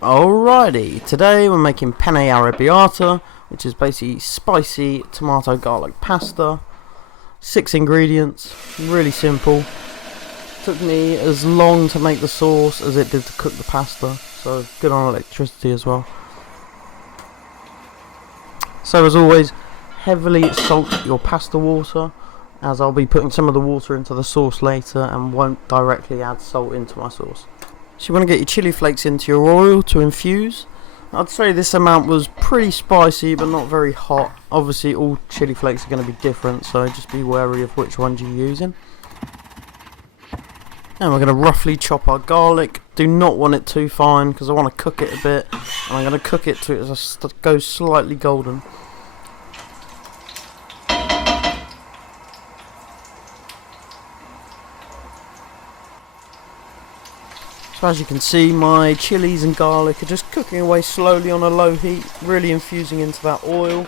Alrighty, today we're making Penne All'Arrabbiata, which is basically spicy tomato garlic pasta. 6 ingredients, really simple. Took me as long to make the sauce as it did to cook the pasta, so good on electricity as well. So as always, heavily salt your pasta water, as I'll be putting some of the water into the sauce later and won't directly add salt into my sauce. So you want to get your chili flakes into your oil to infuse. I'd say this amount was pretty spicy but not very hot. Obviously all chili flakes are going to be different, so just be wary of which ones you're using. And we're going to roughly chop our garlic. Do not want it too fine because I want to cook it a bit, and I'm going to cook it to it goes slightly golden. So as you can see, my chilies and garlic are just cooking away slowly on a low heat, really infusing into that oil.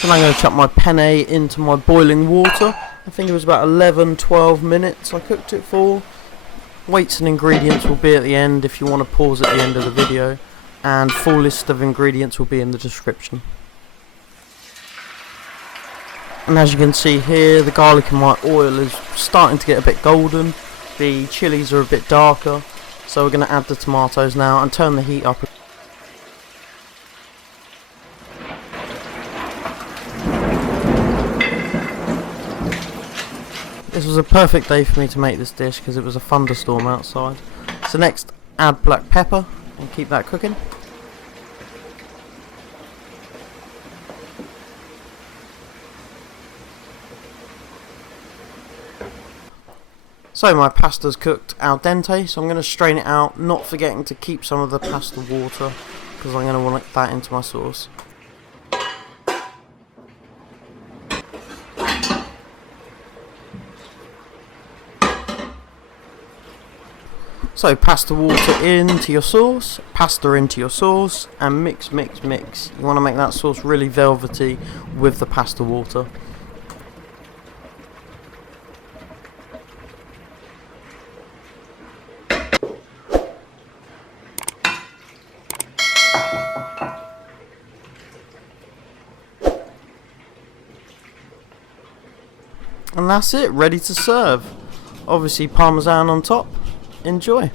So now I'm going to chuck my penne into my boiling water. I think it was about 11-12 minutes I cooked it for. Weights and ingredients will be at the end if you want to pause at the end of the video, and full list of ingredients will be in the description. And as you can see here, the garlic in my oil is starting to get a bit golden. The chilies are a bit darker, so we're going to add the tomatoes now and turn the heat up. This was a perfect day for me to make this dish because it was a thunderstorm outside. So next, add black pepper and keep that cooking. So my pasta's cooked al dente, so I'm going to strain it out, not forgetting to keep some of the pasta water because I'm going to want that into my sauce. So pasta water into your sauce, pasta into your sauce, and mix, mix, mix. You want to make that sauce really velvety with the pasta water. And that's it, ready to serve. Obviously Parmesan on top. Enjoy.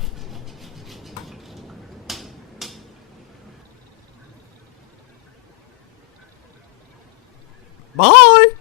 Bye!